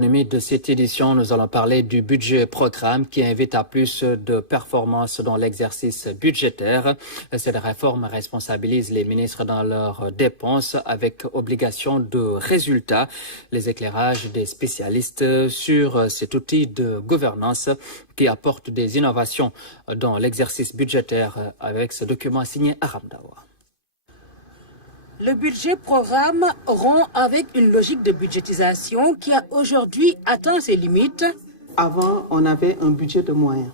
De cette édition, nous allons parler du budget programme qui invite à plus de performances dans l'exercice budgétaire. Cette réforme responsabilise les ministres dans leurs dépenses avec obligation de résultat. Les éclairages des spécialistes sur cet outil de gouvernance qui apporte des innovations dans l'exercice budgétaire avec ce document signé Aram Dawa. Le budget programme rompt avec une logique de budgétisation qui a aujourd'hui atteint ses limites. Avant, on avait un budget de moyens.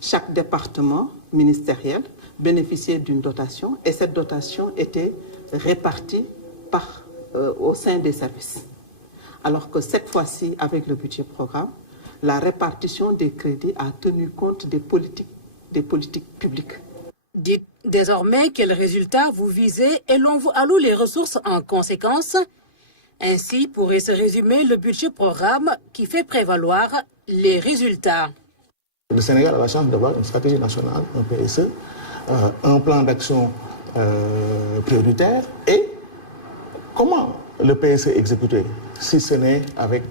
Chaque département ministériel bénéficiait d'une dotation et cette dotation était répartie au sein des services. Alors que cette fois-ci, avec le budget programme, la répartition des crédits a tenu compte des politiques publiques. Dites désormais quels résultats vous visez et l'on vous alloue les ressources en conséquence. Ainsi pourrait se résumer le budget programme qui fait prévaloir les résultats. Le Sénégal a la chance d'avoir une stratégie nationale, un PSE, un plan d'action prioritaire. Et comment le PSE est exécuté si ce n'est avec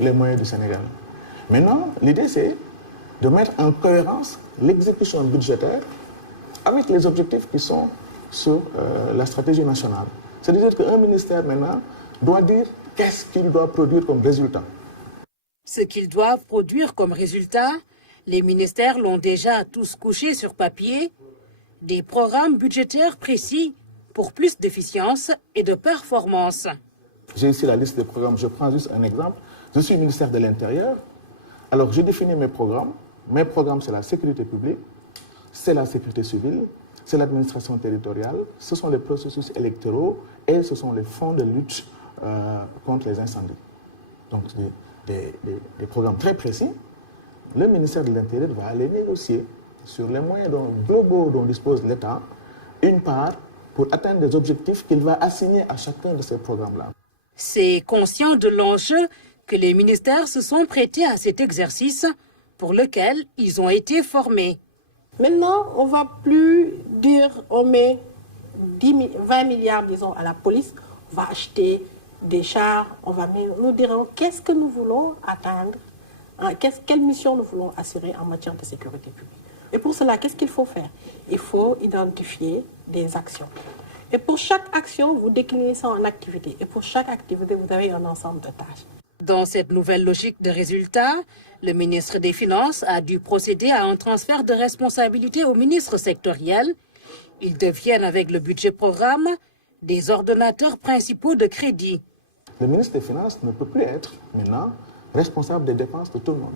les moyens du Sénégal? Maintenant, l'idée c'est de mettre en cohérence l'exécution budgétaire avec les objectifs qui sont sur la stratégie nationale. C'est-à-dire qu'un ministère maintenant doit dire qu'est-ce qu'il doit produire comme résultat. Ce qu'ils doivent produire comme résultat, les ministères l'ont déjà tous couché sur papier. Des programmes budgétaires précis pour plus d'efficience et de performance. J'ai ici la liste des programmes, je prends juste un exemple. Je suis ministère de l'Intérieur, alors je définis mes programmes. Mes programmes, c'est la sécurité publique, c'est la sécurité civile, c'est l'administration territoriale, ce sont les processus électoraux et ce sont les fonds de lutte contre les incendies. Donc, des programmes très précis. Le ministère de l'Intérieur va aller négocier sur les moyens globaux dont dispose l'État, une part pour atteindre des objectifs qu'il va assigner à chacun de ces programmes-là. C'est conscient de l'enjeu que les ministères se sont prêtés à cet exercice pour lequel ils ont été formés. Maintenant, on ne va plus dire on met 20 milliards, disons, à la police, on va acheter des chars, nous dirons qu'est-ce que nous voulons atteindre, quelle mission nous voulons assurer en matière de sécurité publique. Et pour cela, qu'est-ce qu'il faut faire? Il faut identifier des actions. Et pour chaque action, vous déclinez ça en activité. Et pour chaque activité, vous avez un ensemble de tâches. Dans cette nouvelle logique de résultats, le ministre des Finances a dû procéder à un transfert de responsabilité aux ministres sectoriels. Ils deviennent, avec le budget programme, des ordonnateurs principaux de crédit. Le ministre des Finances ne peut plus être, maintenant, responsable des dépenses de tout le monde.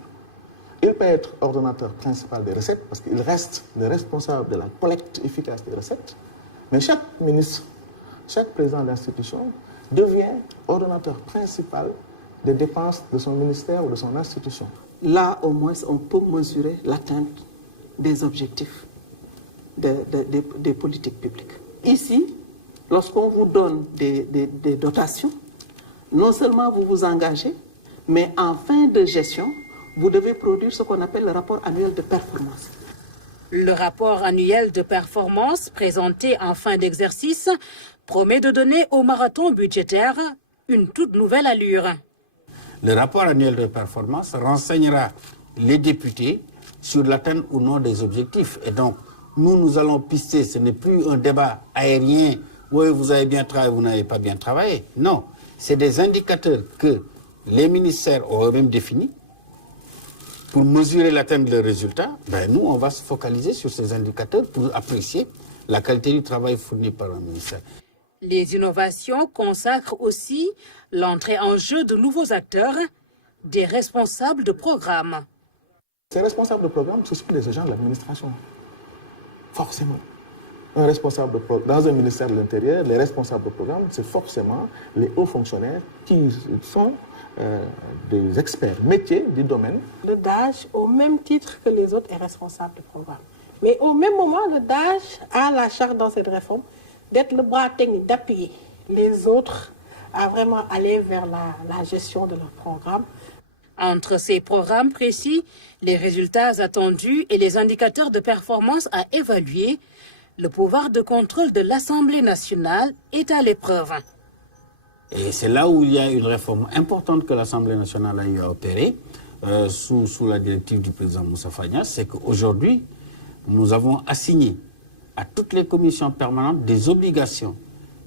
Il peut être ordonnateur principal des recettes, parce qu'il reste le responsable de la collecte efficace des recettes. Mais chaque ministre, chaque président d'institution devient ordonnateur principal des dépenses de son ministère ou de son institution. Là, au moins, on peut mesurer l'atteinte des objectifs des politiques publiques. Ici, lorsqu'on vous donne des dotations, non seulement vous vous engagez, mais en fin de gestion, vous devez produire ce qu'on appelle le rapport annuel de performance. Le rapport annuel de performance présenté en fin d'exercice promet de donner au marathon budgétaire une toute nouvelle allure. Le rapport annuel de performance renseignera les députés sur l'atteinte ou non des objectifs. Et donc, nous allons pister, ce n'est plus un débat aérien, oui, vous avez bien travaillé, vous n'avez pas bien travaillé. Non, c'est des indicateurs que les ministères ont eux-mêmes définis. Pour mesurer l'atteinte de leurs résultats, nous, on va se focaliser sur ces indicateurs pour apprécier la qualité du travail fourni par un ministère. Les innovations consacrent aussi l'entrée en jeu de nouveaux acteurs, des responsables de programme. Ces responsables de programme, ce sont des agents de l'administration. Forcément. Un responsable de dans un ministère de l'Intérieur, les responsables de programme, c'est forcément les hauts fonctionnaires qui sont des experts métiers du domaine. Le DAGE, au même titre que les autres, est responsable de programme. Mais au même moment, le DAGE a la charge dans cette réforme d'être le bras technique, d'appuyer les autres à vraiment aller vers la gestion de leur programme. Entre ces programmes précis, les résultats attendus et les indicateurs de performance à évaluer, le pouvoir de contrôle de l'Assemblée nationale est à l'épreuve. Et c'est là où il y a une réforme importante que l'Assemblée nationale a eu à opérer sous la directive du président Moussa Fagnas, c'est qu'aujourd'hui, nous avons assigné à toutes les commissions permanentes des obligations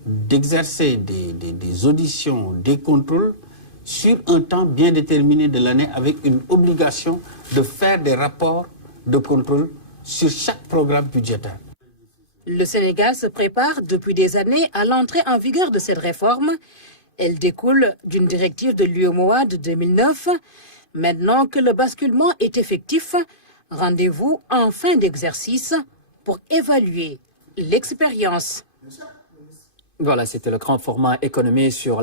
d'exercer des auditions, des contrôles sur un temps bien déterminé de l'année avec une obligation de faire des rapports de contrôle sur chaque programme budgétaire. Le Sénégal se prépare depuis des années à l'entrée en vigueur de cette réforme. Elle découle d'une directive de l'UEMOA de 2009. Maintenant que le basculement est effectif, rendez-vous en fin d'exercice pour évaluer l'expérience. Voilà, c'était le grand format économie sur